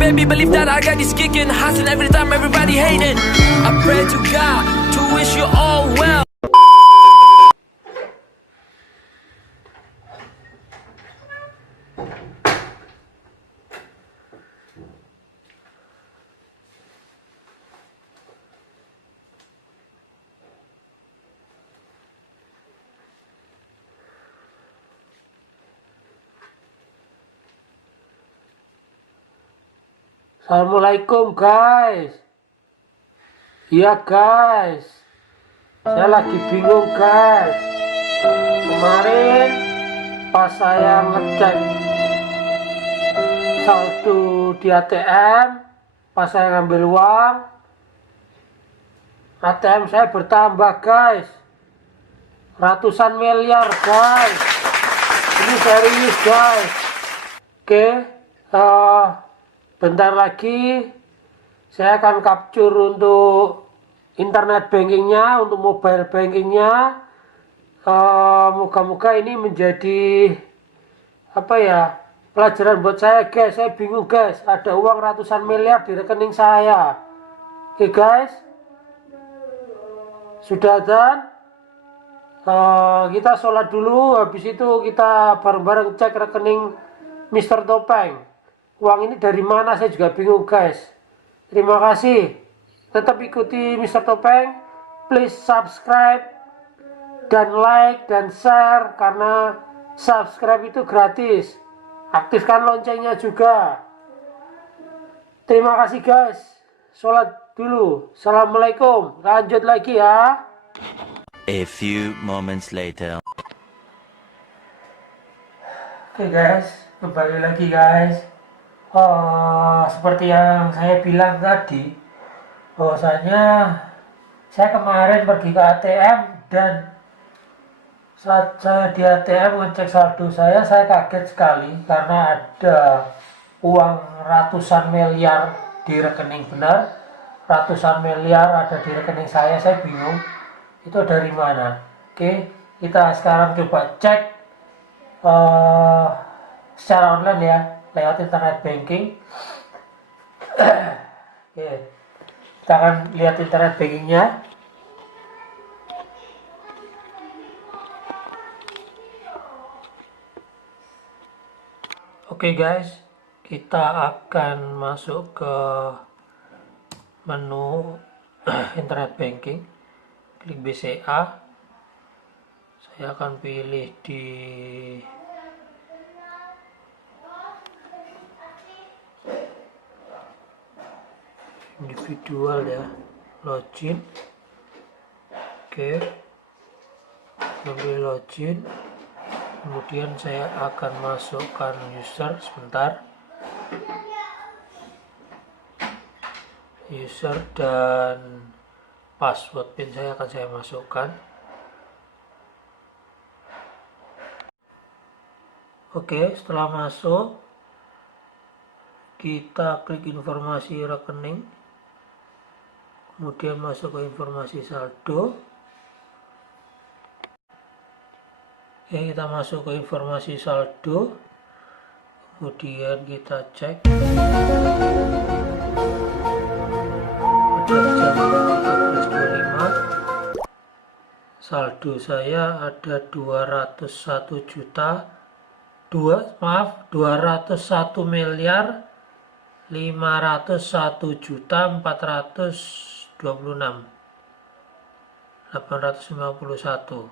baby, believe that I got this kicking, hustling every time everybody hating. I pray to God to wish you all well. Assalamualaikum guys. Iya guys, saya lagi bingung guys. Kemarin pas saya ngecek saldo di ATM, pas saya ngambil uang, ATM saya bertambah guys, ratusan miliar guys. Ini serius guys. Oke, bentar lagi saya akan capture untuk internet bankingnya, untuk mobile bankingnya. Moga-moga ini menjadi pelajaran buat saya guys. Saya bingung guys, ada uang ratusan miliar di rekening saya. Oke guys, sudah adzan. Kita sholat dulu, habis itu kita bareng-bareng cek rekening Mr. Topeng. Uang ini dari mana saya juga bingung guys. Terima kasih. Tetap ikuti Mr. Topeng. Please subscribe dan like dan share, karena subscribe itu gratis. Aktifkan loncengnya juga. Terima kasih guys. Sholat dulu. Assalamualaikum. Lanjut lagi ya. A few moments later. Oke guys, kembali lagi guys. Seperti yang saya bilang tadi, bahwasanya saya kemarin pergi ke ATM, dan saat saya di ATM ngecek saldo saya kaget sekali karena ada uang ratusan miliar di rekening. Benar, ratusan miliar ada di rekening saya bingung itu dari mana. Oke, kita sekarang coba cek secara online ya, lewat internet banking. Oke, kita akan lihat internet bankingnya. Oke guys, kita akan masuk ke menu internet banking, klik BCA. Saya akan pilih di individual ya, login. Oke, pilih login, kemudian saya akan masukkan user. Sebentar, user dan password PIN akan saya masukkan. Oke, setelah masuk kita klik informasi rekening, kemudian masuk ke informasi saldo. Oke, kita masuk ke informasi saldo, kemudian kita cek pada jam 13.25 saldo saya ada 201.426.851.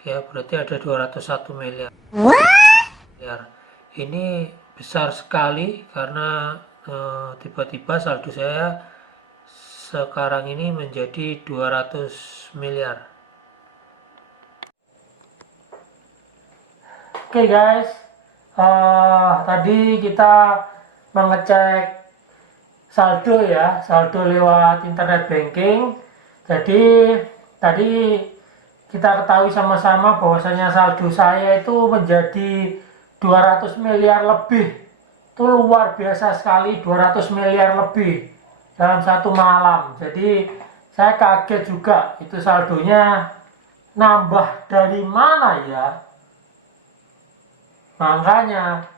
Ya, berarti ada 201 miliar. Ini besar sekali karena tiba-tiba saldo saya sekarang ini menjadi 200 miliar. Oke guys, tadi kita mengecek saldo ya, saldo lewat internet banking. Jadi tadi kita ketahui sama-sama bahwasanya saldo saya itu menjadi 200 miliar lebih. Itu luar biasa sekali, 200 miliar lebih dalam satu malam. Jadi saya kaget juga, itu saldonya nambah dari mana ya. Makanya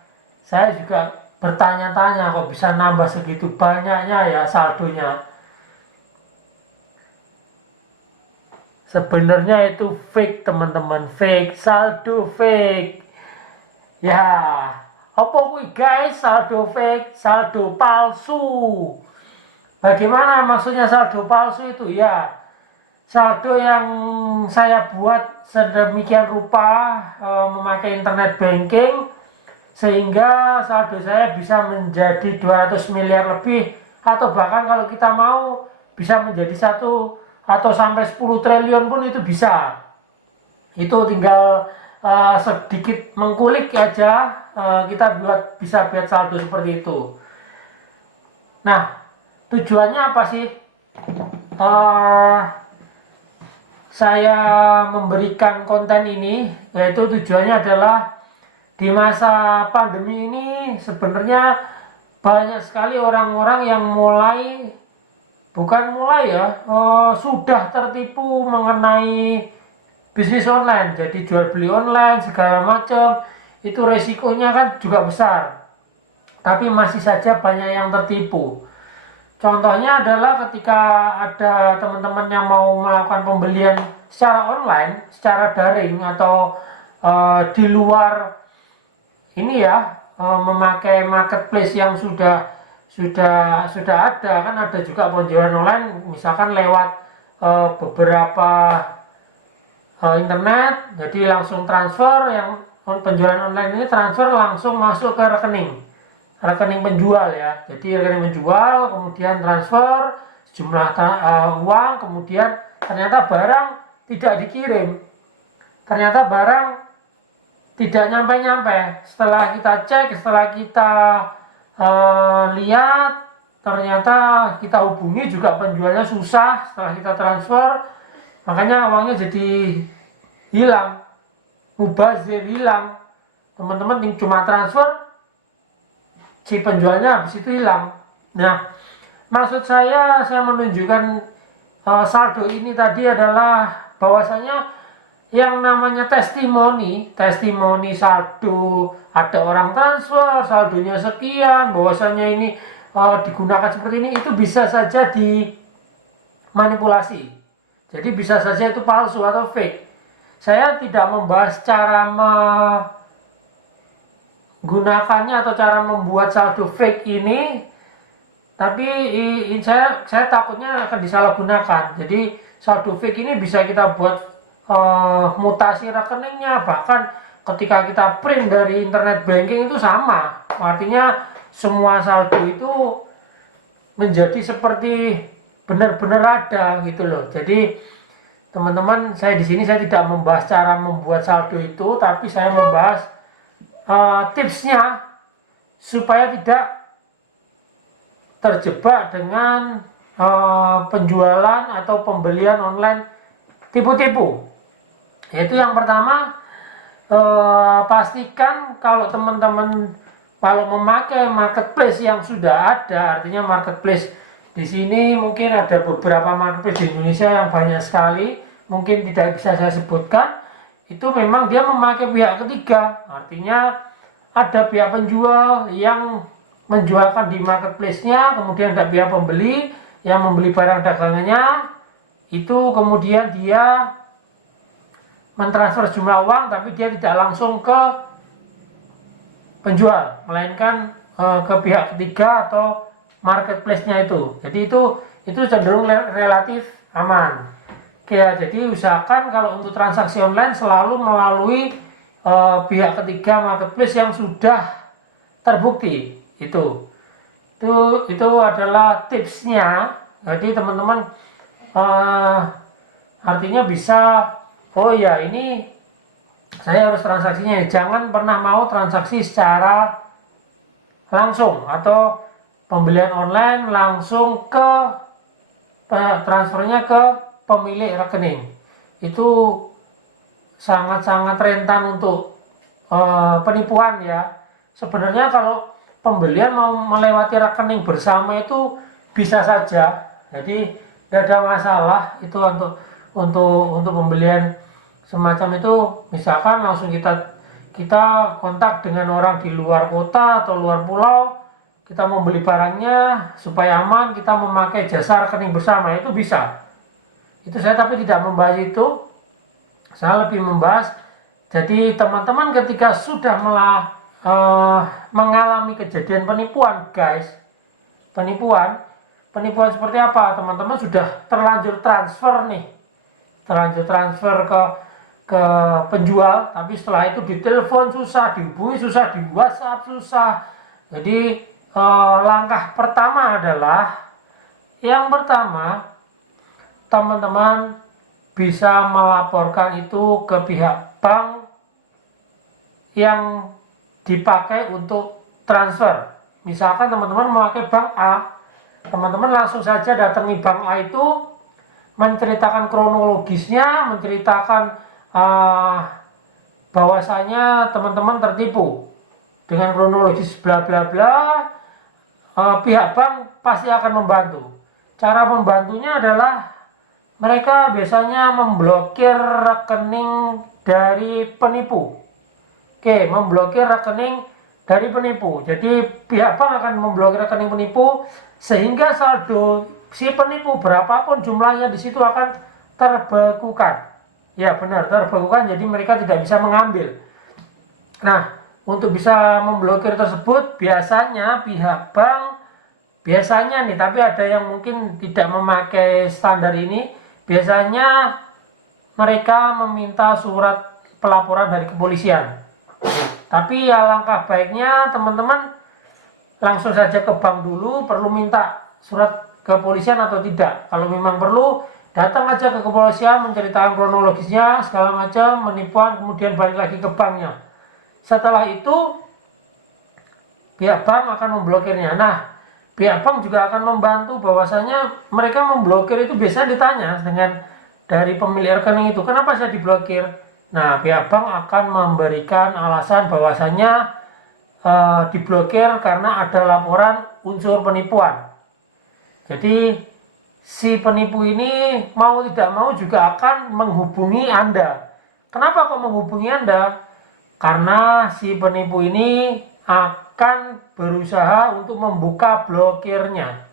saya juga bertanya-tanya kok bisa nambah segitu banyaknya ya saldonya. Sebenarnya itu fake teman-teman, fake, saldo fake. Ya, apa kuwi guys, saldo fake, saldo palsu. Bagaimana maksudnya saldo palsu itu? Ya, saldo yang saya buat sedemikian rupa memakai internet banking sehingga saldo saya bisa menjadi 200 miliar lebih, atau bahkan kalau kita mau bisa menjadi 1 atau sampai 10 triliun pun itu bisa. Itu tinggal sedikit mengkulik aja, kita bisa buat saldo seperti itu. Nah, tujuannya apa sih saya memberikan konten ini? Yaitu tujuannya adalah di masa pandemi ini sebenarnya banyak sekali orang-orang yang sudah tertipu mengenai bisnis online. Jadi jual beli online segala macam, itu resikonya kan juga besar, tapi masih saja banyak yang tertipu. Contohnya adalah ketika ada teman-teman yang mau melakukan pembelian secara online, secara daring, atau di luar ini ya, memakai marketplace yang sudah ada. Kan ada juga penjualan online misalkan lewat beberapa internet, jadi langsung transfer. Yang penjualan online ini transfer langsung masuk ke rekening penjual ya. Jadi rekening penjual kemudian transfer sejumlah uang, kemudian ternyata barang tidak dikirim, ternyata barang tidak nyampe-nyampe. Setelah kita cek, setelah kita lihat, ternyata kita hubungi juga penjualnya susah setelah kita transfer, makanya uangnya jadi hilang, mubazir, hilang. Teman-teman cuma transfer, si penjualnya habis itu hilang. Nah, maksud saya menunjukkan saldo ini tadi adalah bahwasanya yang namanya testimoni saldo, ada orang transfer saldonya sekian, bahwasanya ini digunakan seperti ini, itu bisa saja dimanipulasi. Jadi bisa saja itu palsu atau fake. Saya tidak membahas cara menggunakannya atau cara membuat saldo fake ini, tapi saya takutnya akan disalahgunakan. Jadi saldo fake ini bisa kita buat mutasi rekeningnya, bahkan ketika kita print dari internet banking itu sama. Artinya semua saldo itu menjadi seperti benar-benar ada gitu loh. Jadi teman-teman, saya di sini saya tidak membahas cara membuat saldo itu, tapi saya membahas tipsnya supaya tidak terjebak dengan penjualan atau pembelian online tipu-tipu. Yaitu yang pertama, pastikan kalau teman-teman memakai marketplace yang sudah ada, artinya marketplace di sini mungkin ada beberapa marketplace di Indonesia yang banyak sekali, mungkin tidak bisa saya sebutkan. Itu memang dia memakai pihak ketiga, artinya ada pihak penjual yang menjualkan di marketplace-nya, kemudian ada pihak pembeli yang membeli barang dagangannya, itu kemudian dia mentransfer jumlah uang, tapi dia tidak langsung ke penjual, melainkan ke pihak ketiga atau marketplace-nya itu. Jadi itu cenderung relatif aman. Oke ya, jadi usahakan kalau untuk transaksi online selalu melalui pihak ketiga marketplace yang sudah terbukti. Itu adalah tipsnya. Jadi teman-teman artinya bisa, oh ya ini saya harus transaksinya, jangan pernah mau transaksi secara langsung atau pembelian online langsung ke transfernya ke pemilik rekening. Itu sangat-sangat rentan untuk penipuan ya. Sebenarnya kalau pembelian mau melewati rekening bersama itu bisa saja, jadi tidak ada masalah itu untuk pembelian semacam itu. Misalkan langsung kita kita kontak dengan orang di luar kota atau luar pulau, kita mau beli barangnya supaya aman, kita memakai jasa rekening bersama, itu bisa. Itu saya tapi tidak membahas itu, saya lebih membahas, jadi teman-teman ketika sudah mengalami kejadian penipuan guys, penipuan seperti apa, teman-teman sudah terlanjur transfer nih, terlanjur transfer ke penjual, tapi setelah itu ditelepon susah, dihubungi susah, di WhatsApp susah. Jadi langkah pertama adalah, yang pertama teman-teman bisa melaporkan itu ke pihak bank yang dipakai untuk transfer. Misalkan teman-teman memakai bank A, teman-teman langsung saja datangi bank A itu, menceritakan kronologisnya, menceritakan bahwasanya teman-teman tertipu dengan kronologis bla bla bla. Pihak bank pasti akan membantu. Cara membantunya adalah mereka biasanya memblokir rekening dari penipu. Oke, memblokir rekening dari penipu. Jadi pihak bank akan memblokir rekening penipu sehingga saldo si penipu berapapun jumlahnya di situ akan terbekukan. Ya benar, terbekukan, jadi mereka tidak bisa mengambil. Nah, untuk bisa memblokir tersebut biasanya pihak bank, biasanya nih, tapi ada yang mungkin tidak memakai standar ini, biasanya mereka meminta surat pelaporan dari kepolisian. Tapi ya langkah baiknya teman-teman langsung saja ke bank dulu, perlu minta surat kepolisian atau tidak. Kalau memang perlu, datang aja ke kepolisian, menceritakan kronologisnya, segala macam, penipuan, kemudian balik lagi ke banknya. Setelah itu, pihak bank akan memblokirnya. Nah, pihak bank juga akan membantu bahwasanya mereka memblokir itu biasanya ditanya dengan dari pemilik rekening itu, kenapa saya diblokir? Nah, pihak bank akan memberikan alasan bahwasanya diblokir karena ada laporan unsur penipuan. Jadi, si penipu ini mau tidak mau juga akan menghubungi Anda. Kenapa kok menghubungi Anda? Karena si penipu ini akan berusaha untuk membuka blokirnya.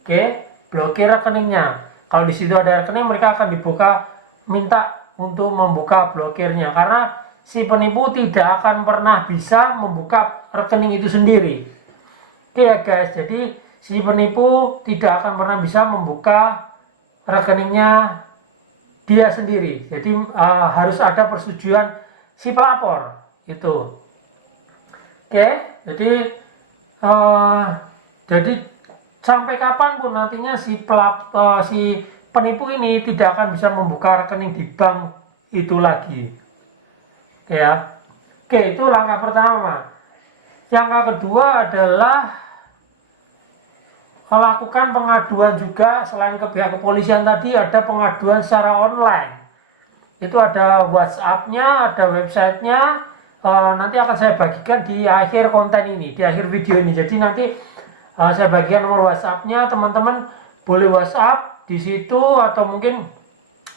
Oke, blokir rekeningnya. Kalau di situ ada rekening, mereka akan dibuka, minta untuk membuka blokirnya. Karena si penipu tidak akan pernah bisa membuka rekening itu sendiri. Oke ya guys, jadi si penipu tidak akan pernah bisa membuka rekeningnya dia sendiri. Jadi harus ada persetujuan si pelapor itu. Oke, jadi sampai kapanpun nantinya si penipu ini tidak akan bisa membuka rekening di bank itu lagi. Oke ya. Oke, itu langkah pertama. Yang kedua adalah melakukan pengaduan juga. Selain ke pihak kepolisian tadi, ada pengaduan secara online. Itu ada WhatsApp-nya, ada websitenya. Nanti akan saya bagikan di akhir konten ini, di akhir video ini. Jadi nanti saya bagikan nomor WhatsApp-nya, teman-teman boleh WhatsApp di situ, atau mungkin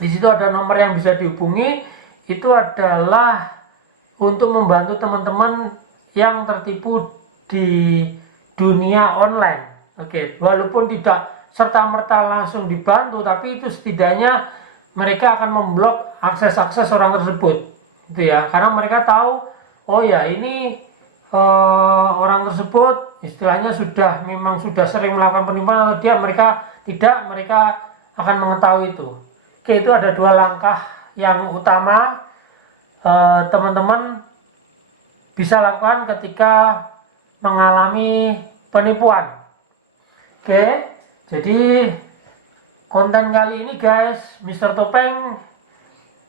di situ ada nomor yang bisa dihubungi. Itu adalah untuk membantu teman-teman yang tertipu di dunia online. Oke, walaupun tidak serta-merta langsung dibantu, tapi itu setidaknya mereka akan memblok akses-akses orang tersebut, gitu ya. Karena mereka tahu, oh ya ini orang tersebut istilahnya memang sudah sering melakukan penipuan, atau mereka tidak, mereka akan mengetahui itu. Oke, itu ada dua langkah yang utama teman-teman bisa lakukan ketika mengalami penipuan. Oke, jadi konten kali ini guys, Mr. Topeng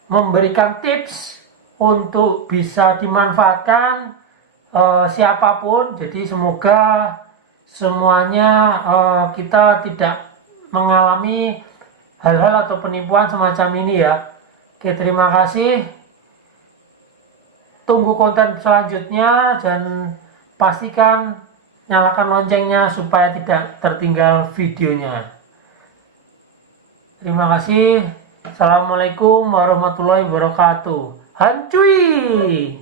memberikan tips untuk bisa dimanfaatkan siapapun. Jadi semoga semuanya kita tidak mengalami hal-hal atau penipuan semacam ini ya. Oke, terima kasih. Tunggu konten selanjutnya dan pastikan nyalakan loncengnya supaya tidak tertinggal videonya. Terima kasih. Assalamualaikum warahmatullahi wabarakatuh. Hancui!